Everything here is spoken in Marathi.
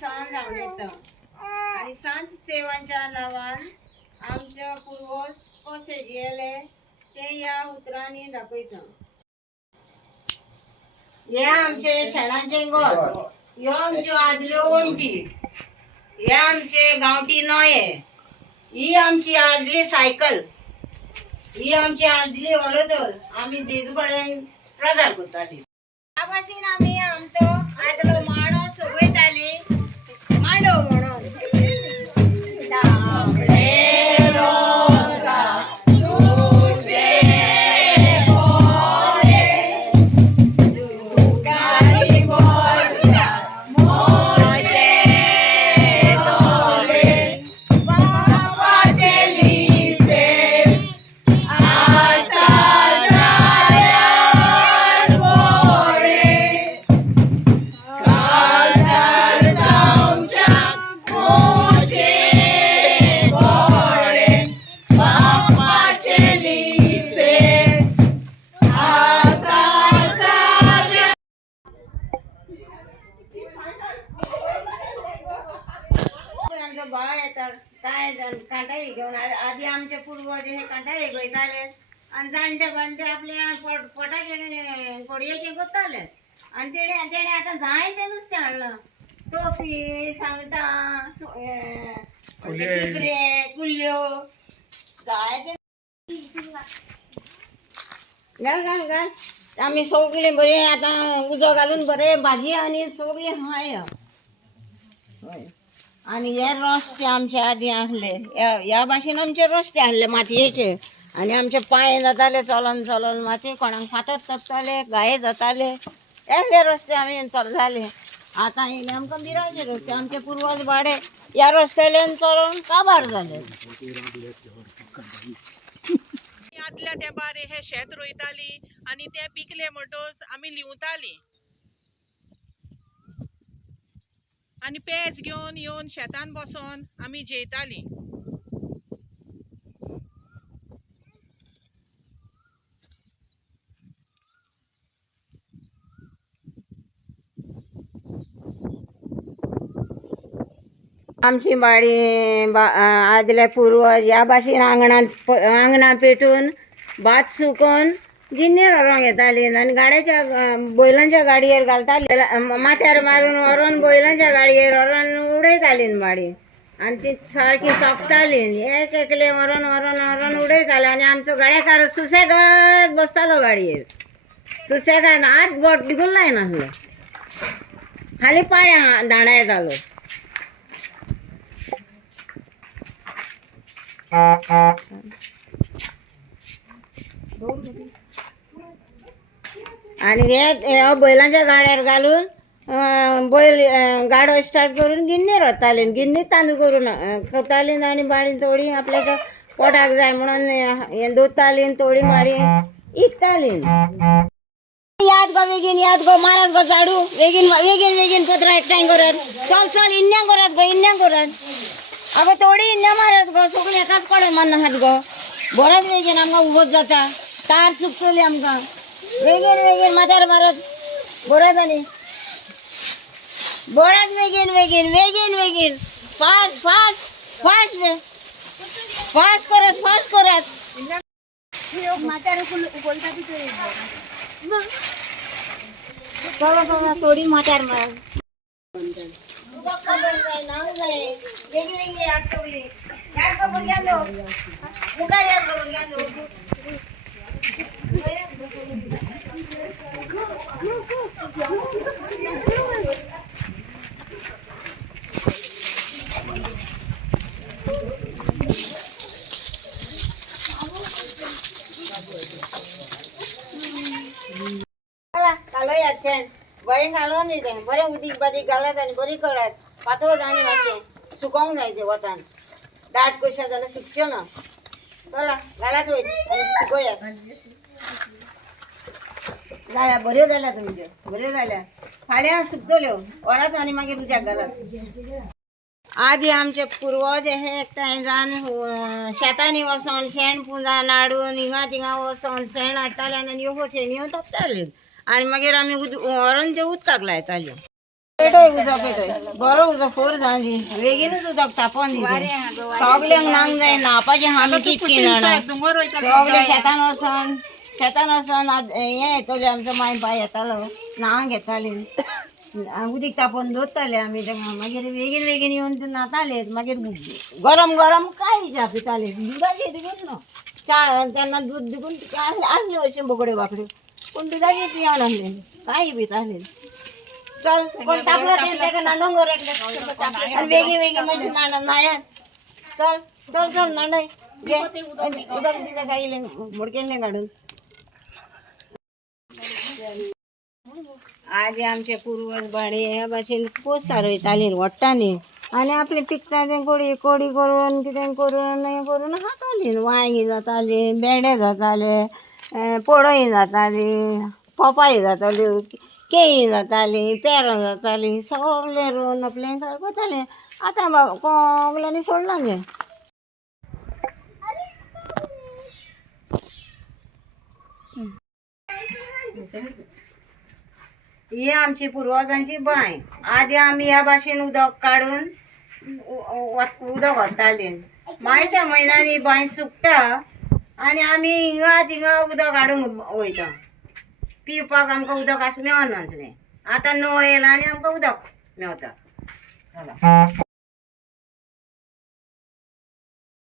सण आवडता आणि सांज सेवांच्या नावान आमच्या पूर्वज कसे गेले ते या उतरांनी दाखयता. हे आमचे शेणाचे घर, ह्यो आमच्यो आदल्यो वणटी, हे आमचे गांवठी नये, ही आमची आदली सायकल, ही आमची आदली हळदर आम्ही देजू कडेन प्रचार करताली. त्या भाशेन आम्ही आमचो आदलो माडो सोबयताली मांडो म्हणून. काय कांटाळी घेऊन आधी आमचे पूर्वज हे कांटाळी घेताले आणि जाणटे बाणटे आपल्या पोटाचे कोडयेचे करताले आणि तेणे आता जाय ते नुसतें हाडलां. टोफी सांगटां कुल्ल्यो जाय ते घाल घाल घाल. आमी सगळीं बरें आतां उजो घालून बरें भाजी आनी सगळीं हाय. हय आणि हे रस्ते आमचे आदी आहले ह्या भाशेन आमचे रस्ते आहले मातयेचे आणि आमचे पांय जाताले चलून चलून माती कोणाक फातर तपताले गाये जाताले एहले रस्ते आमी चलताले. आतां येयले आमकां बिराचे रस्ते. आमचे पूर्वज बाडे ह्या रस्त्याल्यान चलून काबार जाले. आदल्या तेंपार हे शेत रोयताली आणि ते पिकले म्हणटच आमी लिवताली आणि पेज घेवन येवन शेतान बसोन आमी जेयताली. आमची बाडी आदले पूर्वज ह्या भाशेन आंगणां पेटून भात सुकोवन गिन्नीर व्हरोंक येताली आनी गाड्याच्या बैलांच्या गाडयेर घालताली माथ्यार मारून व्हरोन बैलांच्या गाडयेर व्हरोन उडयताली बाडी आनी ती सारकी चोपताली. एक एकले व्हरोन व्हरोन व्हरोन उडयताले आनी आमचो गाड्याकार सुसेगाद बसतालो गाडयेर. सुसेगाद हात बोट बिगून लायनासलो, खाली पाळ्या दांडा येतालो. आणि हे बैलांच्या गाड्यार घालून बैल गाडो स्टार्ट करून गिन्नीर वताली. गिन्नीर तांदूळ करून करताली आनी बाडी थोडी आपल्याच्या पोटाक जाय म्हणून हे दोताली थोडी बाडी इकताली. याद गो बेगीन याद गो मारत गो झाडू बेगीन बेगीन बेगीन पत्रां एकठांय करत चल चल इन्यां करत गो इन्यां करत. अगो थोडी इन्यां मारत गो सगळीं एकाच कडेन मारनात गो. बरोच बेगीन आमकां उबोच जाता तार चुकतली आमकां. बेगीन बेगीन माथ्यार मारत बरें जाली. बरेंच बेगीन बेगीन बेगीन बेगीन फास्ट फास्ट फास्ट फास्ट करत फास्ट करत. माथ्यार उखलता चला चला थोडी माथ्यार मार. बेगीन बेगीन याद सगळी याद गो भुरग्यांनो मुखार याद गो भुरग्यांनो. घालयात शेण बरें घालून न्ही तें बरें उदीक बादीक घालत आनी बरी करत पातळ आनी मातशें सुकोवंक जाय तें वतान. दाट कशें जाल्यार सुकच्यो ना. चला घालात वयर आनी सुकोयात. जाल्या बऱ्यो जाल्या तुमच्यो बऱ्यो जाल्या. फाल्यां सुकतल्यो वरात आनी मागीर उज्याक घालात. आदी आमचे पूर्वज हे एकठांय जावन शेतांनी वचोन शेण पुंजा नाडून हिंगा थिंगा वचोन शेण हाडटाले आनी ह्यो शेणयो तपताले आनी मागीर आमी व्हरोन त्यो उदकाक लायताल्यो. पेटोय उजो पेटोय बरो उजो फोर जाली वेगीनच उदक तापोवन सगल्यांक नांग जाय नापाचें आमी कितकी जाणां सगळे शेतान वचोन हें येतले आमचो माय बाय येतालो नांग घेताली उदीक तापोवन दवरताले आमी तेंकां मागीर बेगीन बेगीन येवन ते न्हाताले मागीर गरम गरम काय च्या पिताले दुदाची दिवून न्हू च्या तेन्ना दूद दिवून आसले अशें बोकडे वाकडे पूण दुदाची पियोन आसले काय पिताले चल कोण तापला तेका नांडोंग आनी बेगीन बेगीन मातशें नायात चल चल चल नांडय उदक दिता काय इलें मोडकेल्लें काडून आदी आमचे पुर्वज बाडे ह्या भाशेन खूब सारयतालीं वट्टांनी आनी आपलें पिकता तें कोडी करून कितें करून हें करून खातालीं वांयगी जातालीं भेंडे जाताले पडोय जातालीं पोपाय जाताल्यो केळीं जातालीं पेरां जातालीं सगळें रोवन आपलें करतालें आतां कोगलांनी सोडलां तें ही आमची पुर्वजांची बांय आदी आमी ह्या भाशेन उदक काडून उदक व्हरतालीं मायच्या म्हयन्यांनी बांय सुकता आनी आमी हिंगा थिंगा उदक हाडूंक वयता पिवपाक आमकां उदक मेळनासलें आतां नळ येयला आनी आमकां उदक मेळटा